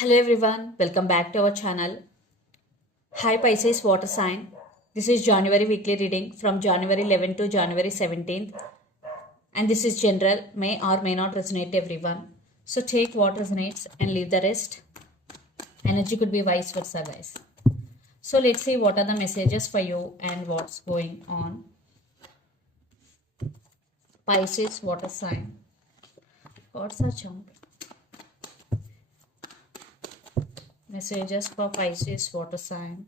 Hello everyone, welcome back to our channel. Hi Pisces water sign. This is January weekly reading from January 11th to January 17th, and this is general, may or may not resonate everyone. So take what resonates and leave the rest. Energy could be vice versa, guys. So let's see what are the messages for you and what's going on. Pisces water sign. What's a jump? Messages for Pisces water sign.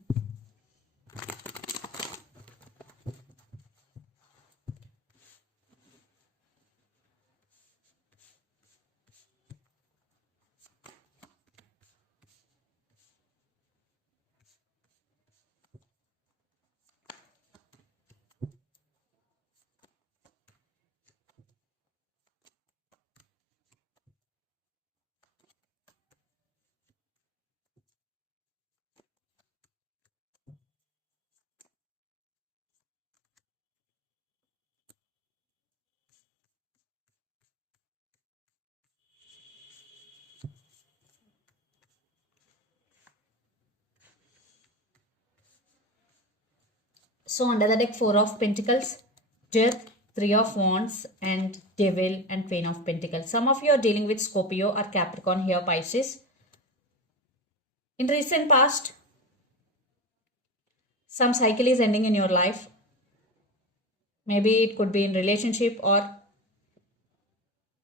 So under the deck, Four of Pentacles, Death, Three of Wands, and Devil and Queen of Pentacles. Some of you are dealing with Scorpio or Capricorn here, Pisces. In recent past, some cycle is ending in your life. Maybe it could be in relationship, or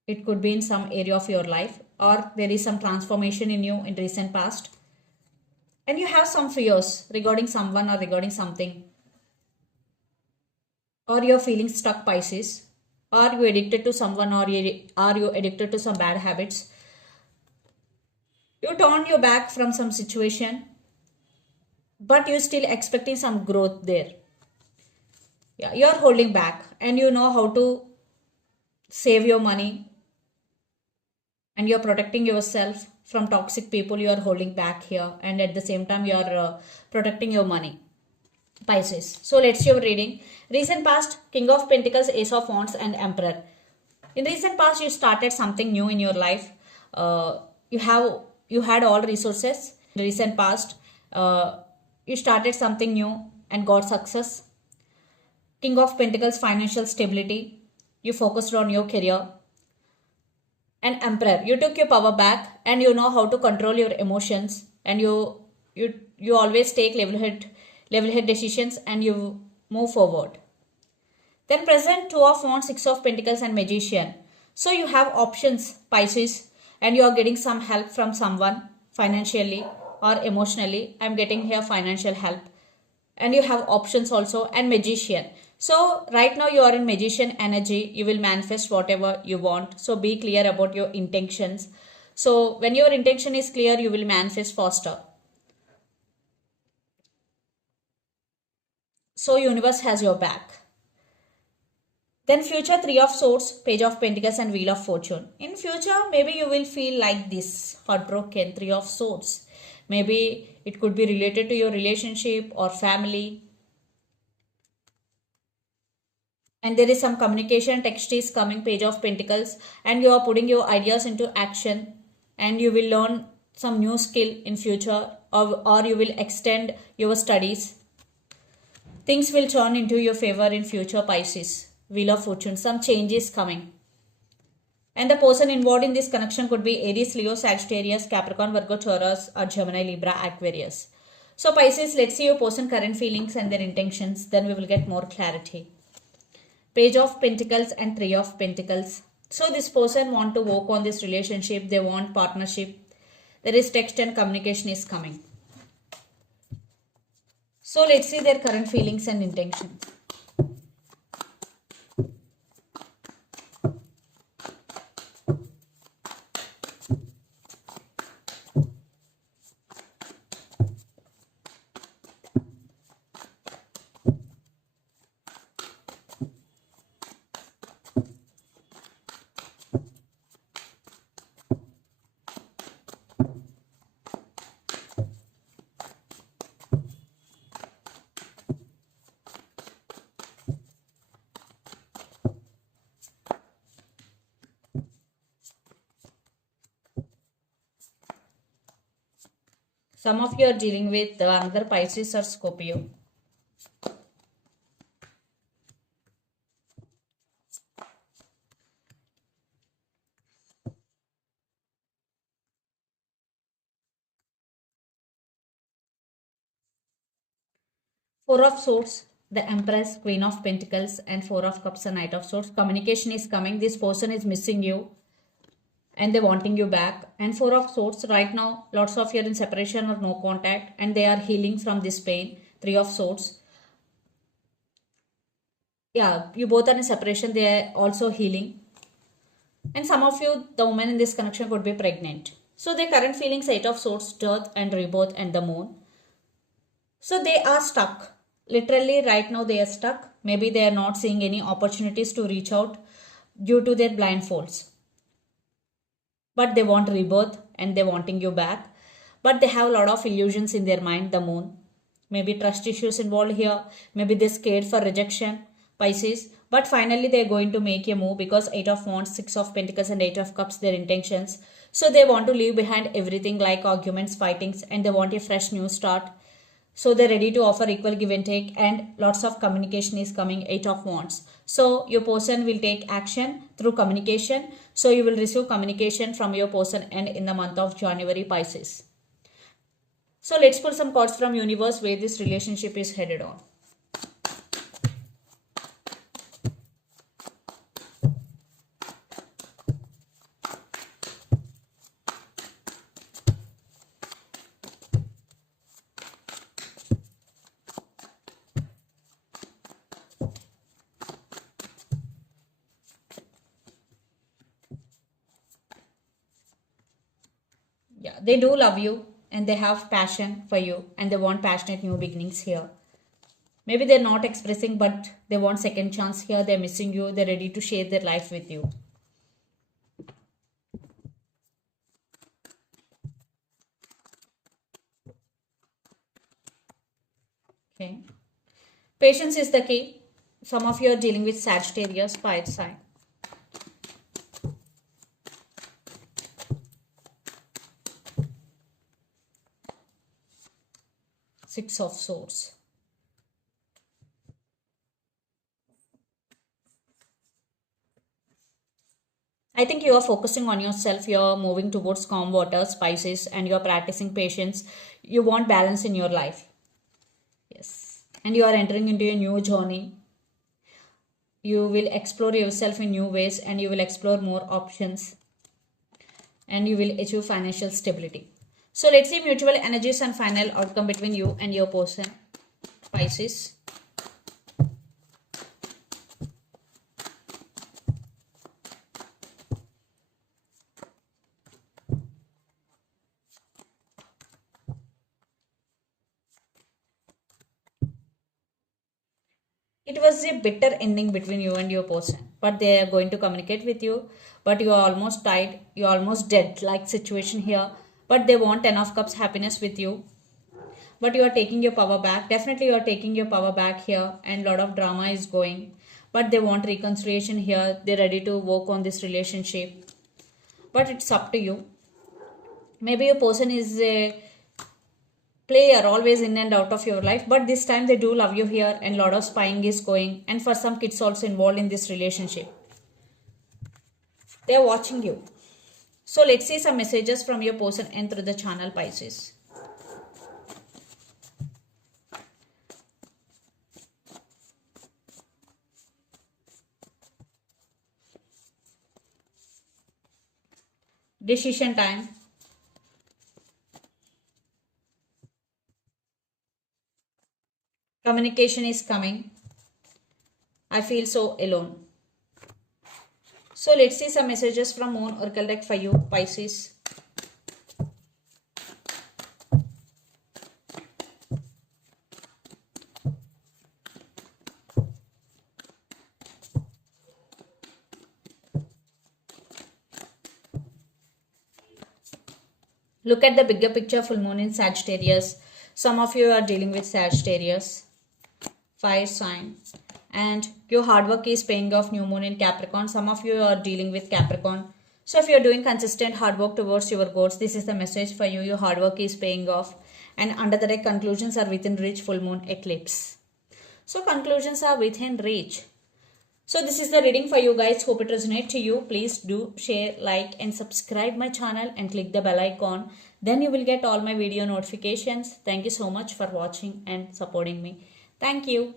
it could be in some area of your life, or there is some transformation in you in recent past. And you have some fears regarding someone or regarding something, or you're feeling stuck, Pisces. Are you addicted to someone, or are you addicted to some bad habits? You turn your back from some situation, but you're still expecting some growth there. Yeah, you're holding back and you know how to save your money, and you're protecting yourself from toxic people. You are holding back here, and at the same time you're protecting your money, Pisces. So let's see your reading. Recent past, King of Pentacles, Ace of Wands, and Emperor. In recent past, you started something new in your life. You had all resources. In recent past, you started something new and got success. King of Pentacles, financial stability. You focused on your career. And Emperor, you took your power back and you know how to control your emotions, and you always take level head decisions, and you move forward. Then present, Two of Wands, Six of Pentacles, and Magician. So you have options, Pisces, and you are getting some help from someone financially or emotionally. I'm getting here financial help. And you have options also, and Magician. So right now you are in Magician energy. You will manifest whatever you want. So be clear about your intentions. So when your intention is clear, you will manifest faster. So universe has your back. Then future, Three of Swords, Page of Pentacles, and Wheel of Fortune. In future, maybe you will feel like this, heartbroken, Three of Swords. Maybe it could be related to your relationship or family. And there is some communication, text is coming, Page of Pentacles, and you are putting your ideas into action, and you will learn some new skill in future, or you will extend your studies. Things will turn into your favor in future, Pisces. Wheel of Fortune, some changes coming. And the person involved in this connection could be Aries, Leo, Sagittarius, Capricorn, Virgo, Taurus, or Gemini, Libra, Aquarius. So Pisces, let's see your person current feelings and their intentions. Then we will get more clarity. Page of Pentacles and Three of Pentacles. So this person want to work on this relationship. They want partnership. There is text and communication is coming. So let's see their current feelings and intentions. Some of you are dealing with another Pisces or Scorpio. Four of Swords, the Empress, Queen of Pentacles, and Four of Cups and Knight of Swords. Communication is coming. This person is missing you and they're wanting you back. And Four of Swords, right now, lots of you are in separation or no contact and they are healing from this pain. Three of Swords. Yeah, you both are in separation. They are also healing. And some of you, the woman in this connection could be pregnant. So their current feelings, Eight of Swords, Death and Rebirth and the Moon. So they are stuck. Literally right now they are stuck. Maybe they are not seeing any opportunities to reach out due to their blindfolds. But they want rebirth and they're wanting you back. But they have a lot of illusions in their mind, the Moon. Maybe trust issues involved here. Maybe they're scared for rejection, Pisces. But finally they're going to make a move because Eight of Wands, Six of Pentacles and Eight of Cups, their intentions. So they want to leave behind everything like arguments, fightings, and they want a fresh new start. So they're ready to offer equal give and take and lots of communication is coming, Eight of Wands. So your person will take action through communication. So you will receive communication from your person and in the month of January, Pisces. So let's pull some cards from universe where this relationship is headed on. Yeah, they do love you and they have passion for you and they want passionate new beginnings here. Maybe they're not expressing but they want second chance here. They're missing you. They're ready to share their life with you. Okay. Patience is the key. Some of you are dealing with Sagittarius, fire sign. Six of Swords. I think you are focusing on yourself. You are moving towards calm waters, Pisces, and you are practicing patience. You want balance in your life. Yes. And you are entering into a new journey. You will explore yourself in new ways and you will explore more options. And you will achieve financial stability. So let's see mutual energies and final outcome between you and your person, Pisces. It was a bitter ending between you and your person, but they are going to communicate with you. But you are almost tied, you are almost dead like situation here. But they want 10 of Cups happiness with you. But you are taking your power back. Definitely you are taking your power back here and lot of drama is going. But they want reconciliation here. They're ready to work on this relationship. But it's up to you. Maybe your person is a player always in and out of your life, but this time they do love you here and lot of spying is going, and for some kids also involved in this relationship. They are watching you. So let's see some messages from your person and through the channel, Pisces. Decision time. Communication is coming. I feel so alone. So let's see some messages from Moon Oracle deck for you, Pisces. Look at the bigger picture, full moon in Sagittarius. Some of you are dealing with Sagittarius, fire sign. And your hard work is paying off, new moon in Capricorn. Some of you are dealing with Capricorn. So if you're doing consistent hard work towards your goals, this is the message for you. Your hard work is paying off. And under the deck, conclusions are within reach, full moon eclipse. So conclusions are within reach. So this is the reading for you guys. Hope it resonates to you. Please do share, like and subscribe my channel and click the bell icon. Then you will get all my video notifications. Thank you so much for watching and supporting me. Thank you.